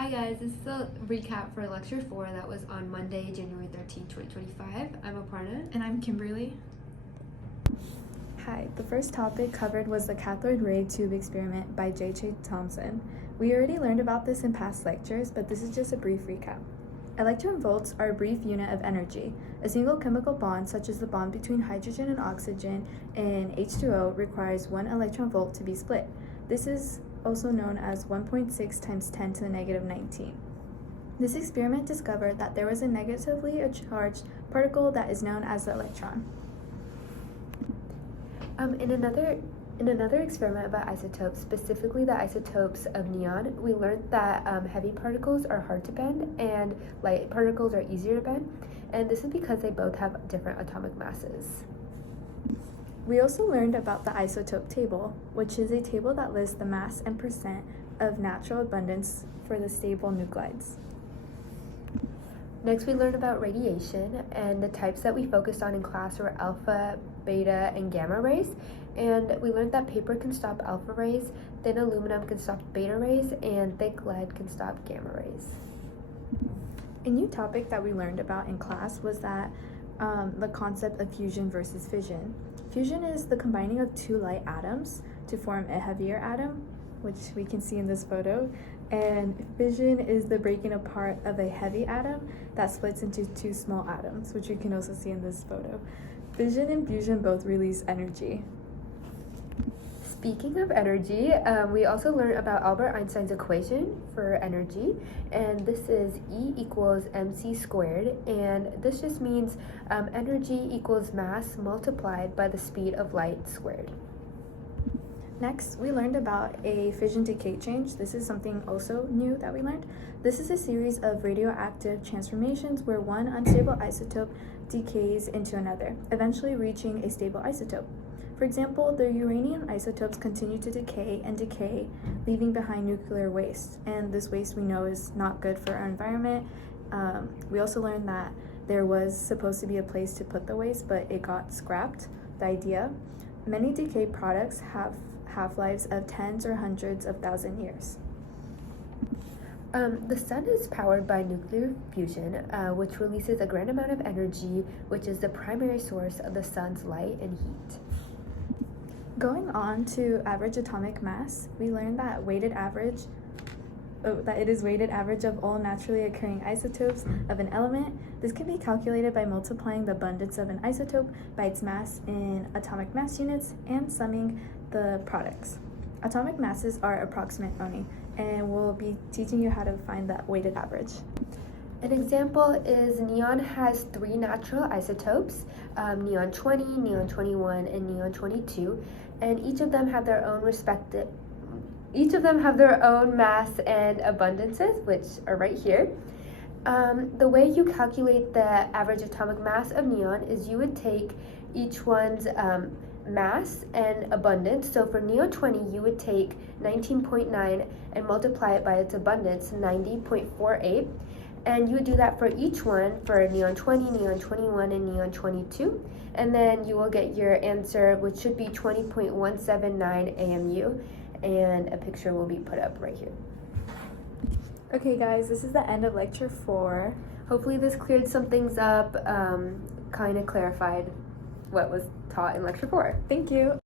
Hi guys, this is a recap for lecture 4 that was on Monday, January 13, 2025. I'm Aparna. And I'm Kimberly. Hi, the first topic covered was the cathode ray tube experiment by J.J. Thomson. We already learned about this in past lectures, but this is just a brief recap. Electron volts are a brief unit of energy. A single chemical bond, such as the bond between hydrogen and oxygen in H2O, requires 1 electron volt to be split. This is also known as 1.6 times 10 to the negative 19. This experiment discovered that there was a negatively charged particle that is known as the electron. In another experiment about isotopes, specifically the isotopes of neon, we learned that heavy particles are hard to bend and light particles are easier to bend, and this is because they both have different atomic masses. We also learned about the isotope table, which is a table that lists the mass and percent of natural abundance for the stable nuclides. Next, we learned about radiation, and the types that we focused on in class were alpha, beta, and gamma rays. And we learned that paper can stop alpha rays, thin aluminum can stop beta rays, and thick lead can stop gamma rays. A new topic that we learned about in class was that the concept of fusion versus fission. Fusion is the combining of 2 light atoms to form a heavier atom, which we can see in this photo, and fission is the breaking apart of a heavy atom that splits into 2 small atoms, which we can also see in this photo. Fission and fusion both release energy. Speaking of energy, we also learned about Albert Einstein's equation for energy, and this is E equals mc squared, and this just means energy equals mass multiplied by the speed of light squared. Next, we learned about a fission decay change. This is something also new that we learned. This is a series of radioactive transformations where one unstable isotope decays into another, eventually reaching a stable isotope. For example, the uranium isotopes continue to decay, leaving behind nuclear waste. And this waste we know is not good for our environment. We also learned that there was supposed to be a place to put the waste, but it got scrapped, the idea. Many decayed products have half-lives of tens or hundreds of thousand years. The sun is powered by nuclear fusion, which releases a grand amount of energy, which is the primary source of the sun's light and heat. Going on to average atomic mass, we learned that it is weighted average of all naturally occurring isotopes of an element. This can be calculated by multiplying the abundance of an isotope by its mass in atomic mass units and summing the products. Atomic masses are approximate only, and we'll be teaching you how to find that weighted average. An example is neon has 3 natural isotopes, neon 20, neon 21, and neon 22, and each of them have their own mass and abundances, which are right here. The way you calculate the average atomic mass of neon is you would take each one's mass and abundance. So for neon 20, you would take 19.9 and multiply it by its abundance, 90.48. And you would do that for each one for neon 20, neon 21, and neon 22. And then you will get your answer, which should be 20.179 AMU. And a picture will be put up right here. Okay guys, this is the end of lecture 4. Hopefully this cleared some things up, kind of clarified what was taught in lecture 4. Thank you.